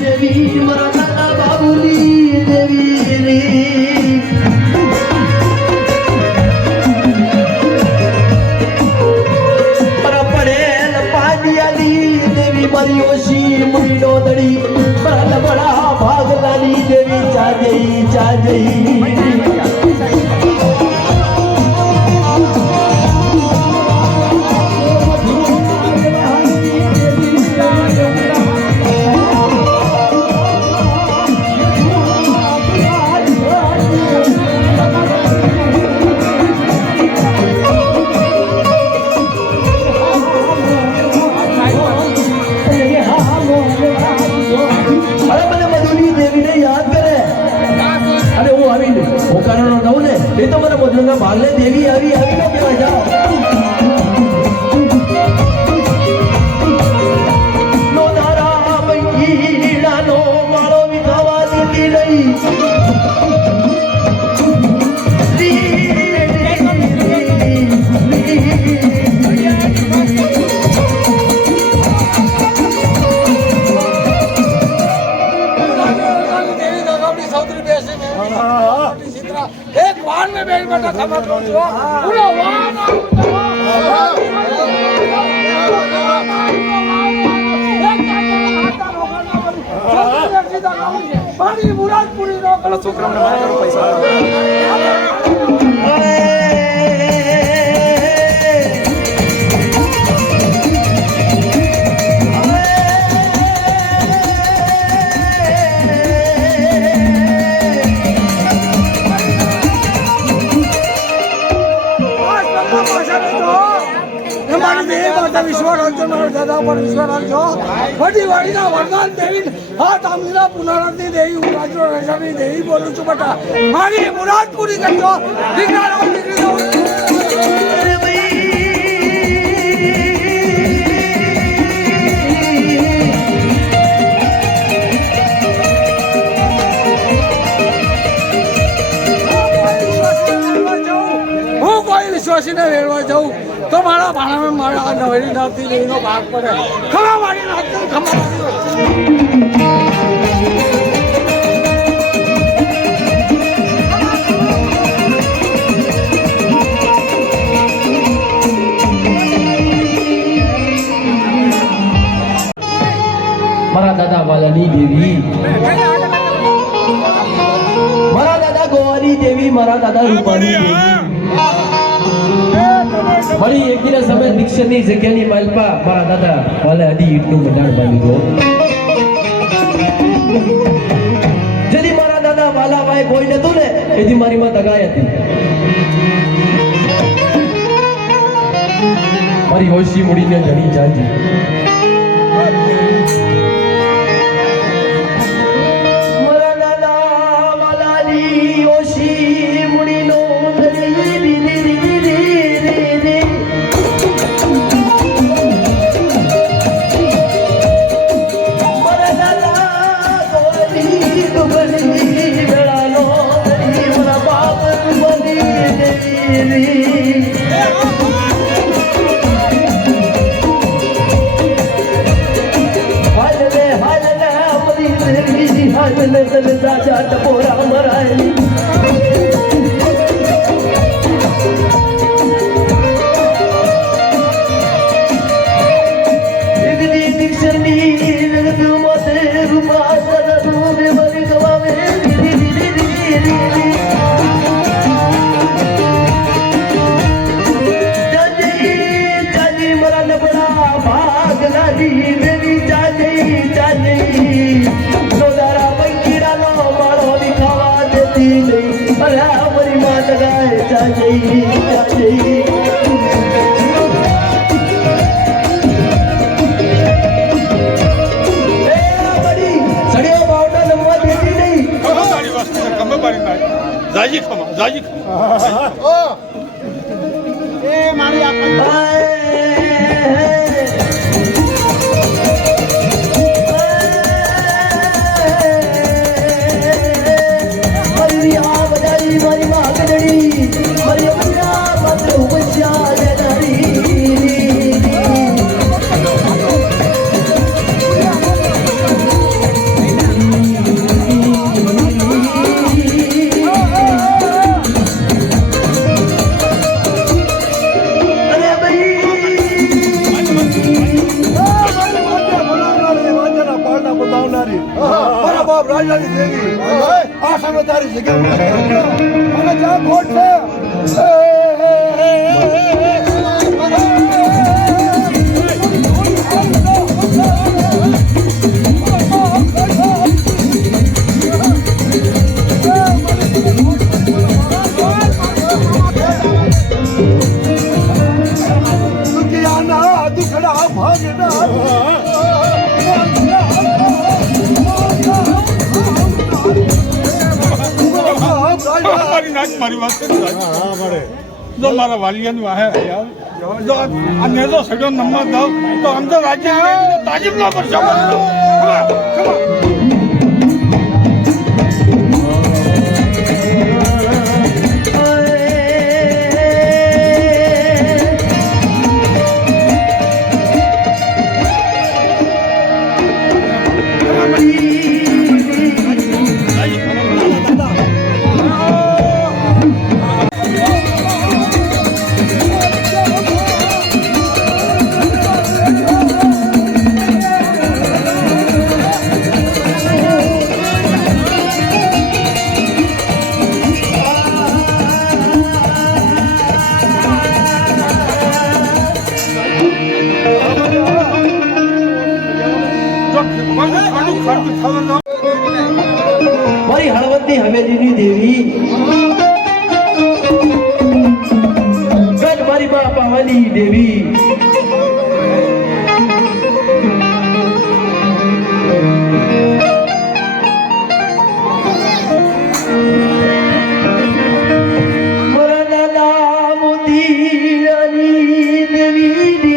દેવી મારા દાદા બાબુની દેવી રી પડેલ પાડિયાની દેવી મારી ઓછી મુઈનો દડી મારા બડા ભાગલાની દેવી ચા જઈ ભાલે દેવી આવી આવી ન કહેવાય જાઓ નો દારા બંગીડાનો માળો વિખાવા દેતી નહીં में बैठ बैठा समझ लो पूरा वान पानी मुराद पूरी नो कल छोकरा ने मारे पैसा विश्वास दादा पर विश्वास बड़ी वाड़ी ना वरदान देवी हाथ आमलीला पुनरावृत्ति देवी राजो रजावी देवी बोलू छु बेटा मारी मुराद पूरी करजो विश्वासी ने वेरवा जाऊं तो मारा भाड़ा में मारा नवरी नाती लेनो भाग पड़े खमा वाली नाती खमा मारा दादा वालानी देवी मारा दादा गोवाली देवी मारा दादा रूपानी देवी મારી એકદિના સમય દીક્ષાની જગ્યાની માલપા મારા દાદા વાલે અડી ઈટનું મંડાણ બાંધ્યું જેથી મારા દાદા વાલા ભાઈ કોઈ નતું ને એથી મારી માં દગાઈ હતી મારી હોશી મુડીને જડી જાજી મારા દાદા વાલાની હોશી મુડીનો राजा टपोरा मरायली एकदी दीक्षणी जगत माते रूपा सदा रूपे मरी गवावे जाजी मरा नबड़ा भाग लागी देवी जाजी नोदारा पंकीरानो मारो दिखावा देती नहीं अरे हमारी मां लगाए जाजी जाजी खमा जाजी ओ ए मारी आपन આવનારી મારા બાપ રાજાની દેવી આ સામે તારી જગ્યા અને જ્યાં કોટ છે દુખડા ભાગના મારી વાત જો મારા વાલિયાનું વાહે યાર જો અન્ય તો સડો નંબર દઉં તો અંદર રાજ્ય તાજીબ ના પર મારી હળવદની હવેલીની દેવી ગઢ મારી બા પાવાની દેવી મારા દાદા મોતીલાની દેવી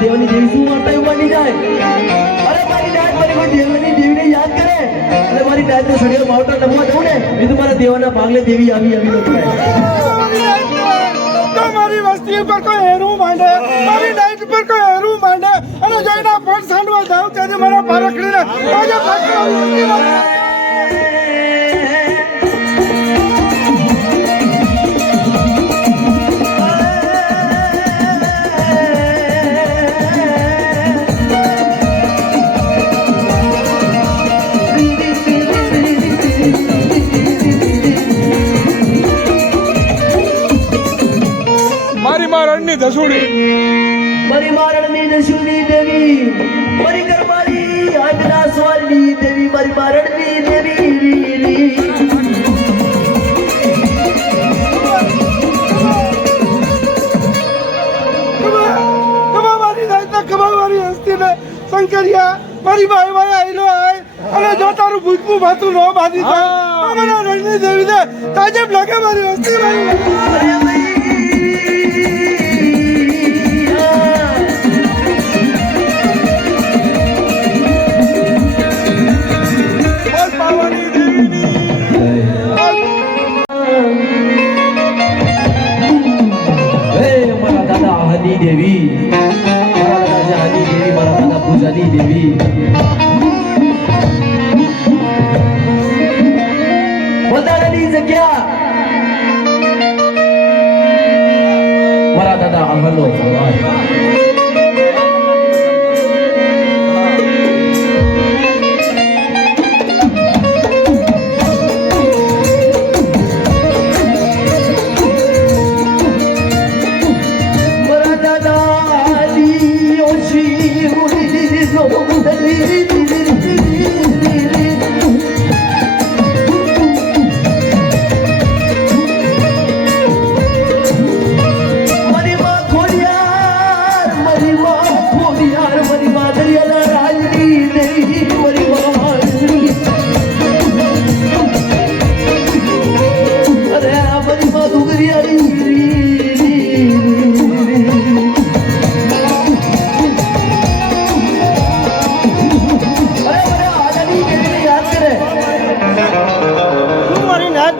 દેવની દેવી શું વાર્તા બની જાય અરે મારી દાદ મારી કોઈ દેવની દેવીને યાદ કરે અને મારી દાદ ને સડિયો માવટા નમવા દઉં ને એ તો મારા દેવાના ભાગલે દેવી આવી આવી મારી વસ્તી પર કોઈ હેરું માંડે મારી ડાઈટ પર કોઈ હેરું માંડે અને જઈને પણ સાંડવા જાવ ત્યારે મારા પારખડીને મારણની દસુડી મારી મારણની દસુડી દેવી મારી કરમારી આજના સ્વારની દેવી મારી મારણની દેવી મારી હસ્તીને શંકરિયા મારી ભાઈ ભાઈ આઈલો આય અને જો તારું ભૂતનું ભાતું ન બાંધી થાય મારા રણની દેવી ને તાજેબ લાગે મારી હસ્તી ભાઈ આદિ દેવી મારા દાદા છે આદિ દેવી મારા દાદા પૂજાની દેવી વધારાની જગ્યા મારા દાદા અહલો ભગવાન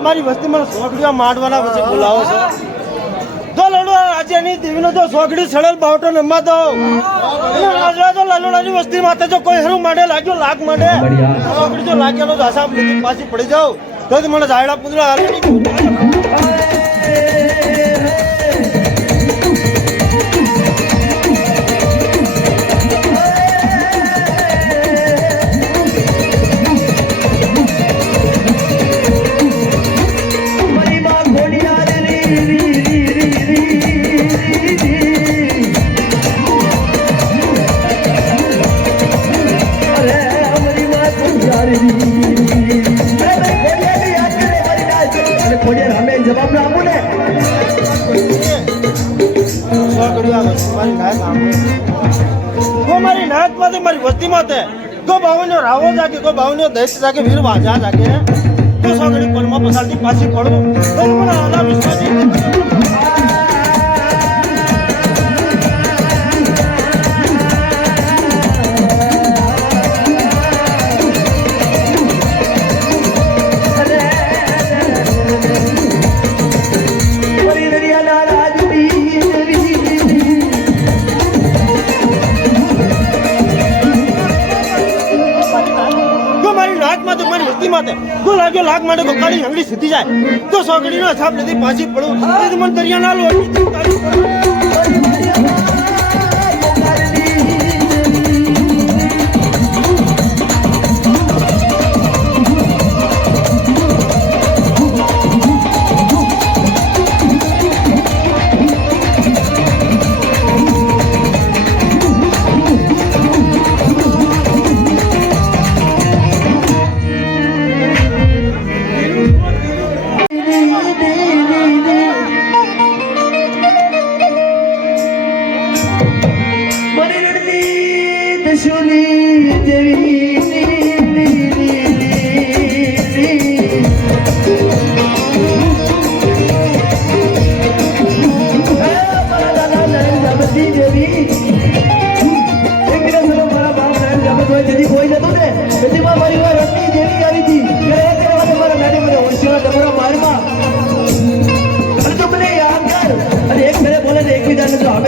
મારી વસ્તીમાં સોગડીઓ માંડવાના પછી બોલાવો છો તો લડો આજે એની દેવીનો જો સોગડી સડેલ બાવટો નમવા દો રાજવા તો લલોડાની વસ્તી માથે જો કોઈ હરું માંડે લાગ્યો લાગ માંડે સોગડી જો લાગેલો આસામ લીધી પાછી પડી જાવ તો જ મને જાયડા પૂંજડા હાલે જવાબ ના આપો ને મારી નાત માંથી મારી વસ્તી માથે તો બાવનો રાવો જાગે તો બાવનો દૈત જાગે વીર વાજા જાગે તો સોગડી પલમાં પસારથી પાછી પડો તો મને આલા વિશ્વાસી તો લાગ્યો લાગ માટે કાળી આંગળી સીધી જાય તો સોગડીનો છાપ નથી પાછી પડું એ મને દરિયા ના લોટ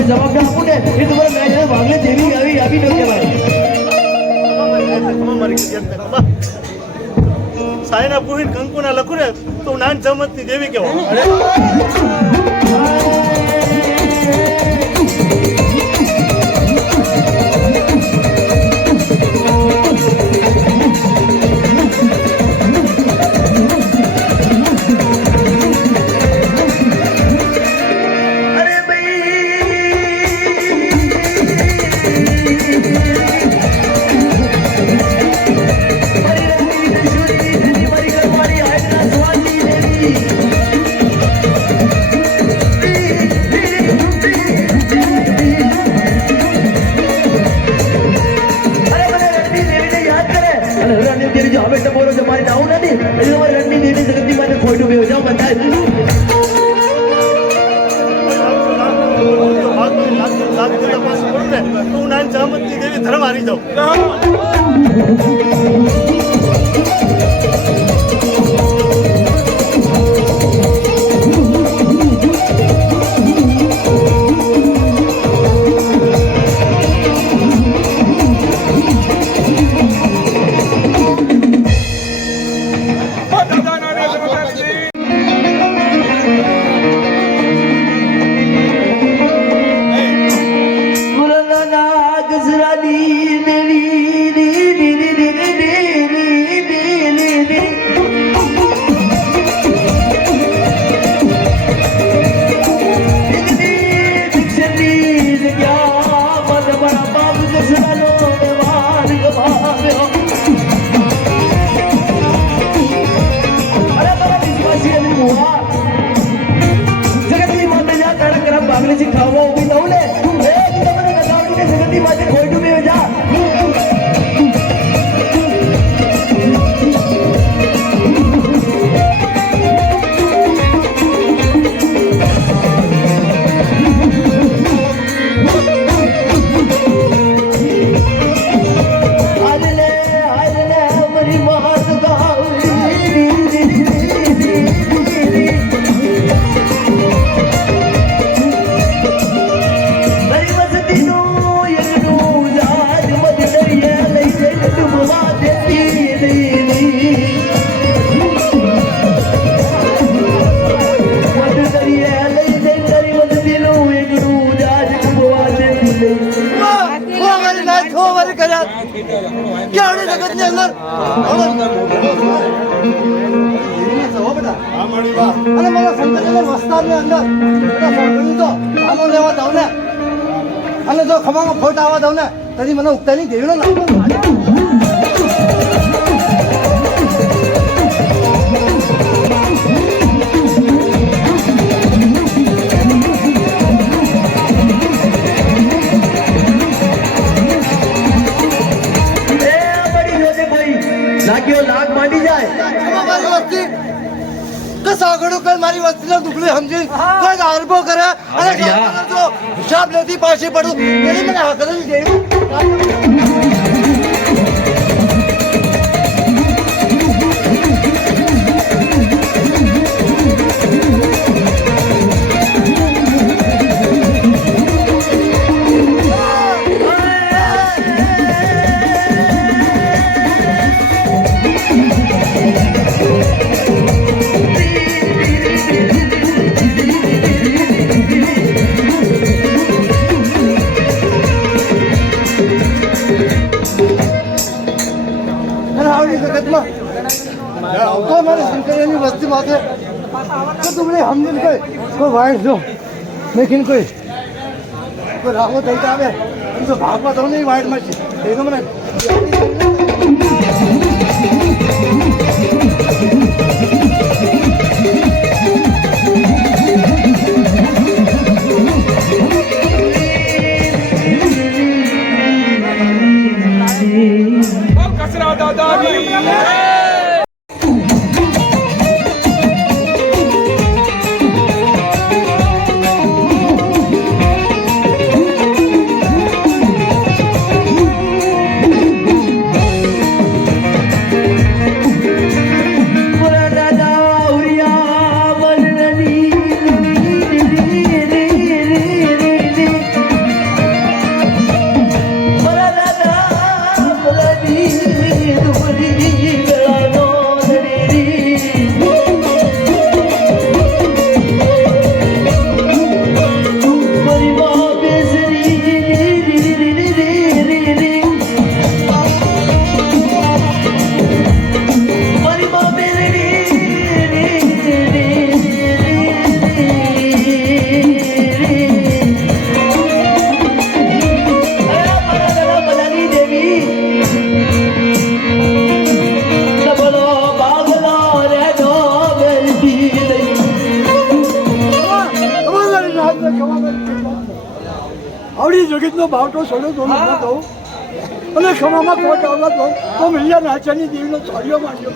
જવાબ ના આપું ને એ તમારે મેં વાગલે દેવી આવી આવી નો કહેવાય સાયના પૂરીને કંકુના લખું ને તો નાન જમતની દેવી કહેવાય હું નાન જમતની દેવી ધર્મ હારી જાઉં છો વારી કર્યા કે આવડે જગત ની અંદર અને મારા સંકલ્પ વસ્તારની અંદર તો આનો લેવા દઉં ને અને જો ખમામાં ફોટ આવવા દઉં ને તેથી મને ઉગતાની દેવીનો નામ લાગ્યો લાગ માંડી જાય મારી વસ્તી કે સાગડું કઈ મારી વસ્તીને દુબળી સમજી કોઈ આરબો કરે અને જો હિસાબ લેતી પાછી પડું એની મને હકની દેવી તો મારે શંકરિયાની વસ્તી માથે તો તુમને સમજીને કોઈ વાઇટ જો મેકીને કોઈ રાહો થઈ આવે તો ભાગવા તો નહીં વાઇટમાં છે એ તો મને કચરા દાદાની આવડી જગતનો ભાવ તો સડો તો ના દઉં અને ક્ષમામાં કોટ આવવા દઉં તો મૈયા નાચાની દેવીનો છોડ્યો માંડ્યો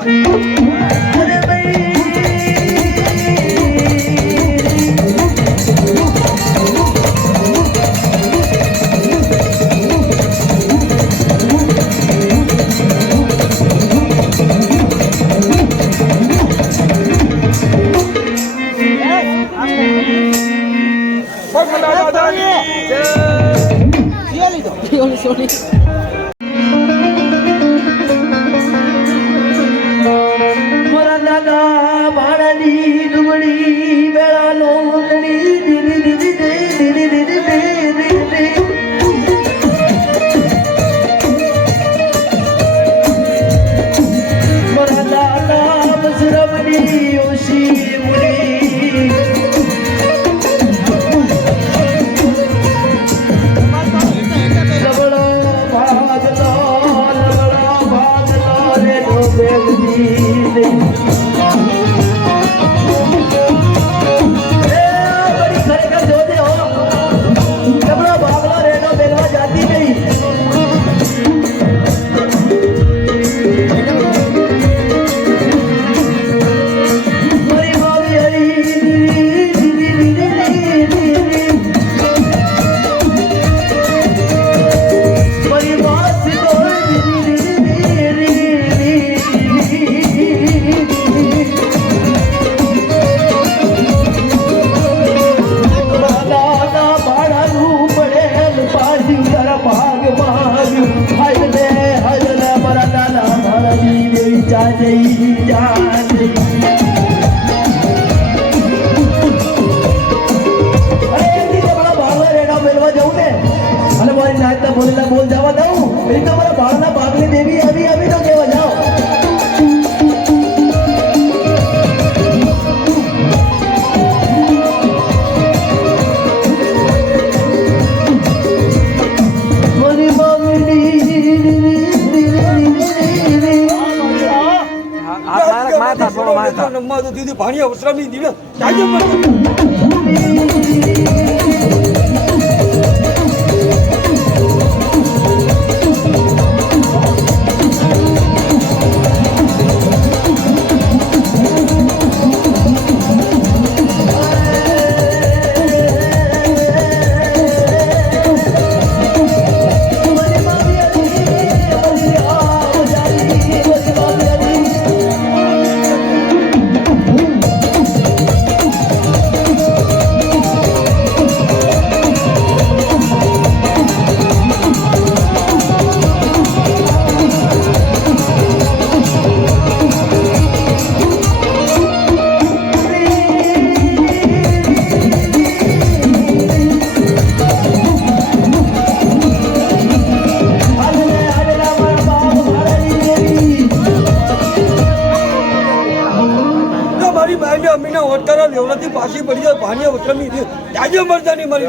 મારા દાદા માળાની ડુંગળી બેળા લોંગણી દીદી દીદી દીદી દીદી દીદી મારા દાદા બસરમની ઓશી મુડી લબડો એ તમારા બાળના ભાગલે દેવી આવી આવી તો કેવા જાઓ મારી બાવડી નમ્મા તો દીદી ભાણિયા વસ્ત્રામી દીવે જાજો મત મારી બહેને અમીના ઓટકારા લેવડાથી પાછી પડી જાય ભાણિયા વસ્ત્રામી જાજો મરદાની મારી